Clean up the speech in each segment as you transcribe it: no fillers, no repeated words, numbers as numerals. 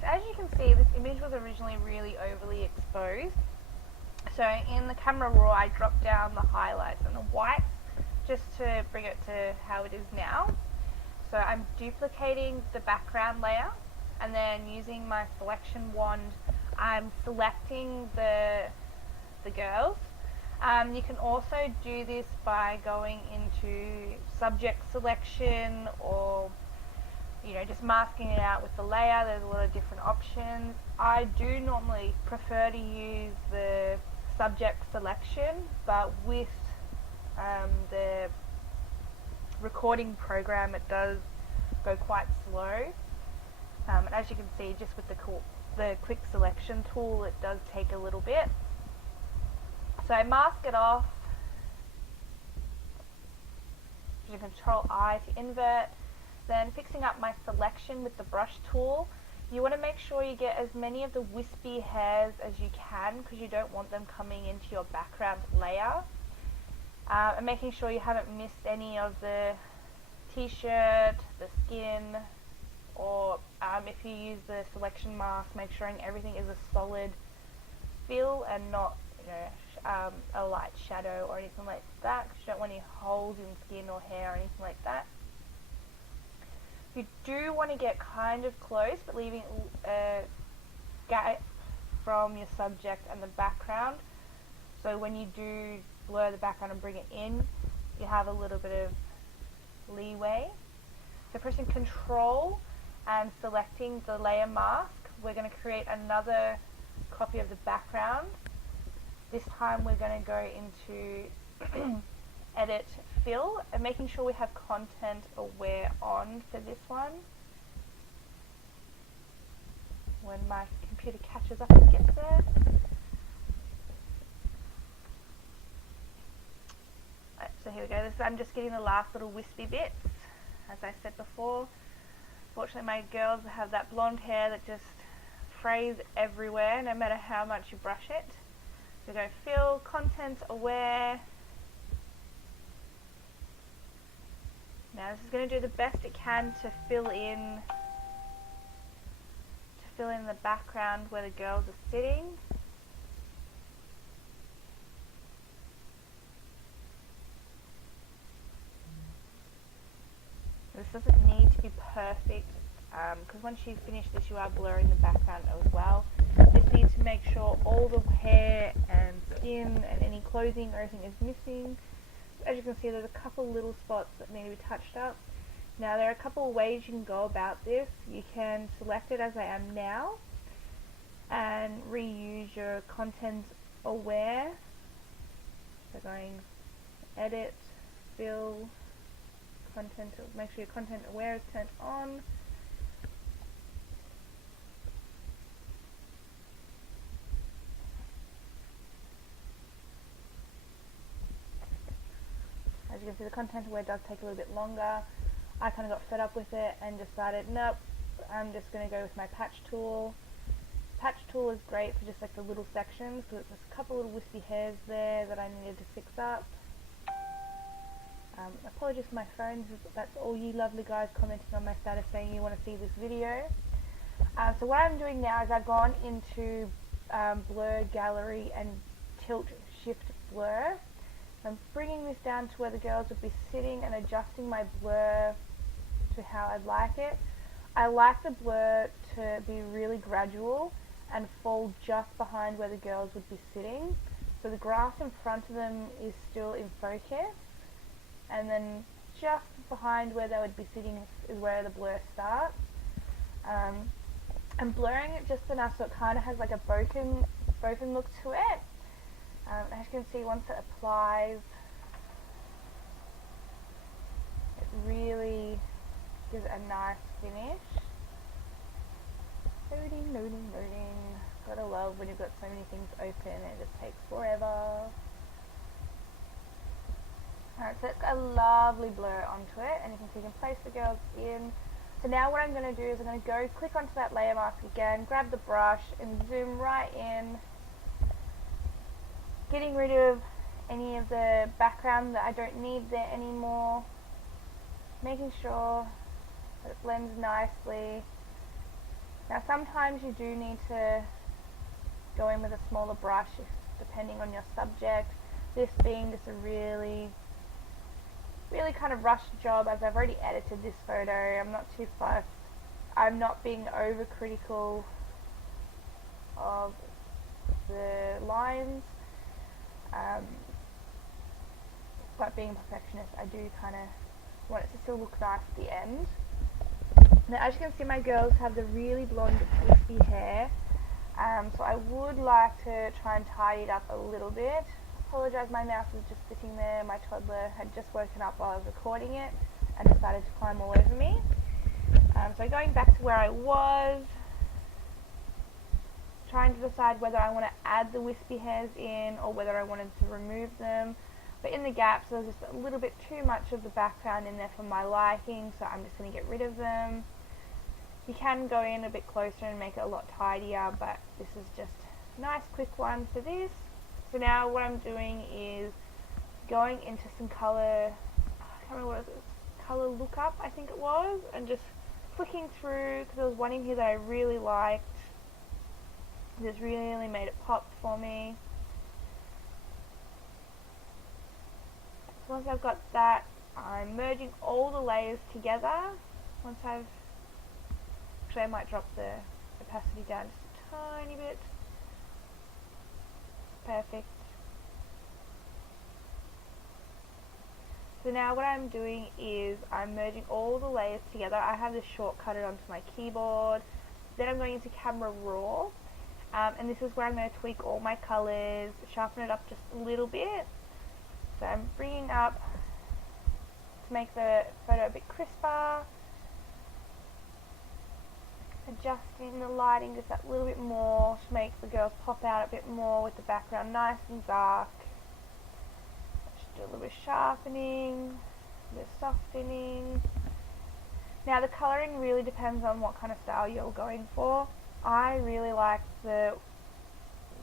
So as you can see, this image was originally really overly exposed. So in the Camera Raw, I dropped down the highlights and the whites just to bring it to how it is now. So I'm duplicating the background layer, and then using my selection wand, I'm selecting the girls. You can also do this by going into subject selection, or just masking it out with the layer. There's a lot of different options. I do normally prefer to use the subject selection, but with the recording program, it does go quite slow. And as you can see, just with the quick selection tool, it does take a little bit. So I mask it off, using Control I to invert. Then fixing up my selection with the brush tool, you want to make sure you get as many of the wispy hairs as you can, because you don't want them coming into your background layer. And making sure you haven't missed any of the t-shirt, the skin, or if you use the selection mask, make sure everything is a solid fill and not a light shadow or anything like that, because you don't want any holes in skin or hair or anything like that. You do want to get kind of close, but leaving a gap from your subject and the background, so when you do blur the background and bring it in, you have a little bit of leeway. So pressing Control and selecting the layer mask, we're going to create another copy of the background. This time we're going to go into Edit Fill, and making sure we have Content Aware on for this one. When my computer catches up and gets there. Right, so here we go. I'm just getting the last little wispy bits, as I said before. Fortunately, my girls have that blonde hair that just frays everywhere, no matter how much you brush it. So go Fill, Content Aware. Now this is going to do the best it can to fill in the background where the girls are sitting. This doesn't need to be perfect, because once you finish this, you are blurring the background as well. Just need to make sure all the hair and skin and any clothing or anything is missing. As you can see, there's a couple little spots that need to be touched up. Now there are a couple of ways you can go about this. You can select it as I am now and reuse your Content Aware. So going Edit, Fill, Content, make sure your Content Aware is turned on. As you can see, the Content Aware does take a little bit longer. I kind of got fed up with it and decided, nope, I'm just going to go with my patch tool. Patch tool is great for just like the little sections, because there's a couple little wispy hairs there that I needed to fix up. Apologies for my phone, that's all you lovely guys commenting on my status saying you want to see this video. So what I'm doing now is I've gone into Blur Gallery and Tilt Shift Blur. I'm bringing this down to where the girls would be sitting and adjusting my blur to how I'd like it. I like the blur to be really gradual and fall just behind where the girls would be sitting. So the grass in front of them is still in focus, and then just behind where they would be sitting is where the blur starts. I'm blurring it just enough so it kind of has like a broken look to it. As you can see, once it applies, it really gives it a nice finish. Loading. Gotta love when you've got so many things open and it just takes forever. Alright, so it's got a lovely blur onto it, and you can see you can place the girls in. So now what I'm going to do is I'm going to go click onto that layer mask again, grab the brush and zoom right in, getting rid of any of the background that I don't need there anymore, making sure that it blends nicely. Now sometimes you do need to go in with a smaller brush depending on your subject. This being just a really kind of rushed job, as I've already edited this photo. I'm not too fussed. I'm not being overcritical of the lines, but being a perfectionist, I do kind of want it to still look nice at the end. Now, as you can see, my girls have the really blonde, wispy hair, so I would like to try and tidy it up a little bit. Apologise, my mouse was just sitting there. My toddler had just woken up while I was recording it and decided to climb all over me. So going back to where I was, trying to decide whether I want to add the wispy hairs in or whether I wanted to remove them. But in the gaps, there was just a little bit too much of the background in there for my liking, so I'm just going to get rid of them. You can go in a bit closer and make it a lot tidier, but this is just a nice quick one for this. So now what I'm doing is going into some colour, I can't remember what it was, colour lookup I think it was, and just flicking through, because there was one in here that I really liked. This really made it pop for me. So once I've got that, I'm merging all the layers together. Actually I might drop the opacity down just a tiny bit. Perfect. So now what I'm doing is I'm merging all the layers together. I have this shortcutted onto my keyboard. Then I'm going into Camera Raw, and this is where I'm going to tweak all my colours, sharpen it up just a little bit. So I'm bringing up to make the photo a bit crisper, adjusting the lighting just that little bit more to make the girls pop out a bit more with the background nice and dark. Just do a little bit of sharpening, a bit of softening. Now the colouring really depends on what kind of style you're going for. I really like the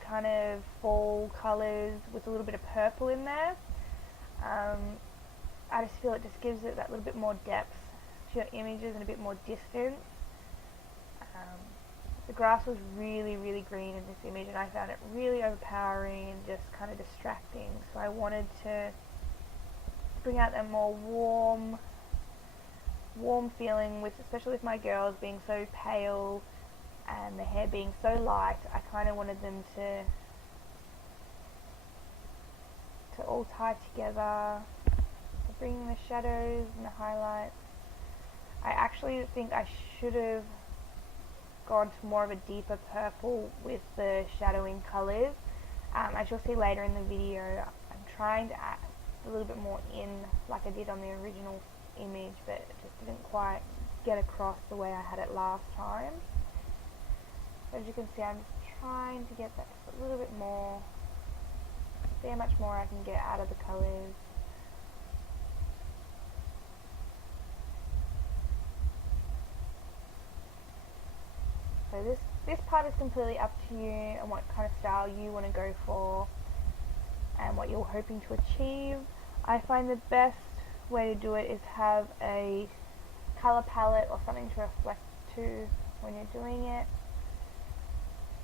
kind of fall colours with a little bit of purple in there. I just feel it just gives it that little bit more depth to your images and a bit more distance. The grass was really green in this image, and I found it really overpowering and just kind of distracting, so I wanted to bring out that more warm feeling, especially with my girls being so pale and the hair being so light. I kind of wanted them to all tie together. So bringing the shadows and the highlights. I actually think I should have gone to more of a deeper purple with the shadowing colours. As you'll see later in the video, I'm trying to add a little bit more in like I did on the original image, but it just didn't quite get across the way I had it last time. So as you can see, I'm just trying to get that just a little bit more, see how much more I can get out of the colours. So this part is completely up to you and what kind of style you want to go for and what you're hoping to achieve. I find the best way to do it is have a colour palette or something to reflect to when you're doing it.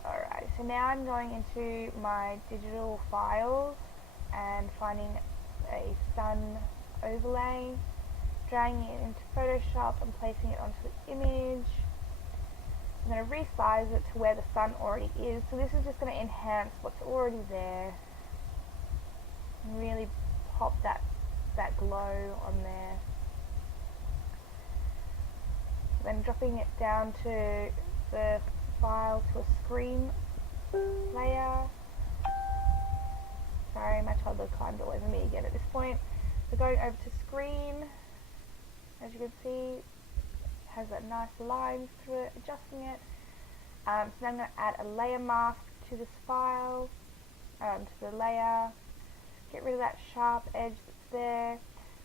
Alright, so now I'm going into my digital files and finding a sun overlay, dragging it into Photoshop and placing it onto the image. I'm going to resize it to where the sun already is, so this is just going to enhance what's already there and really pop that glow on there. Then dropping it down to the file to a screen layer. Sorry, my toddler climbed all over me again at this point. So going over to screen, as you can see, has that nice lines through it, adjusting it. So now I'm going to add a layer mask to this file, to the layer, get rid of that sharp edge that's there.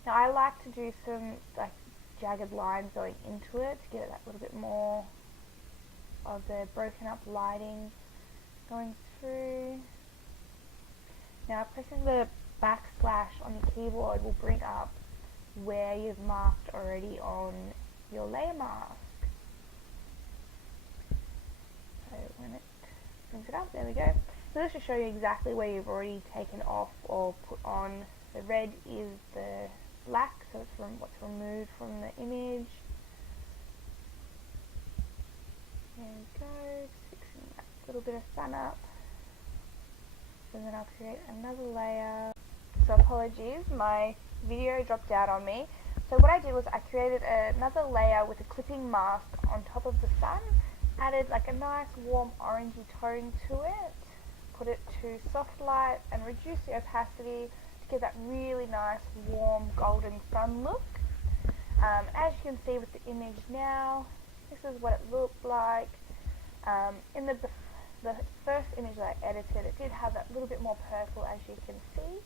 Now I like to do some like jagged lines going into it to get that little bit more of the broken up lighting going through. Now pressing the backsplash on the keyboard will bring up where you've marked already on your layer mask. it up. There we go. So this will show you exactly where you've already taken off or put on. The red is the black, so it's from what's removed from the image. There we go, just fixing that little bit of sun up. And then I'll create another layer. So apologies, my video dropped out on me. So what I did was I created another layer with a clipping mask on top of the sun, added like a nice warm orangey tone to it, put it to soft light and reduce the opacity to give that really nice warm golden sun look. As you can see with the image now, this is what it looked like. In the first image that I edited, it did have that little bit more purple, as you can see.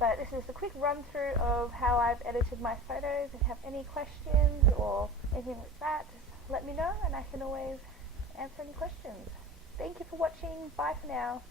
But this is a quick run through of how I've edited my photos. If you have any questions or anything like that, just let me know and I can always answer any questions. Thank you for watching. Bye for now.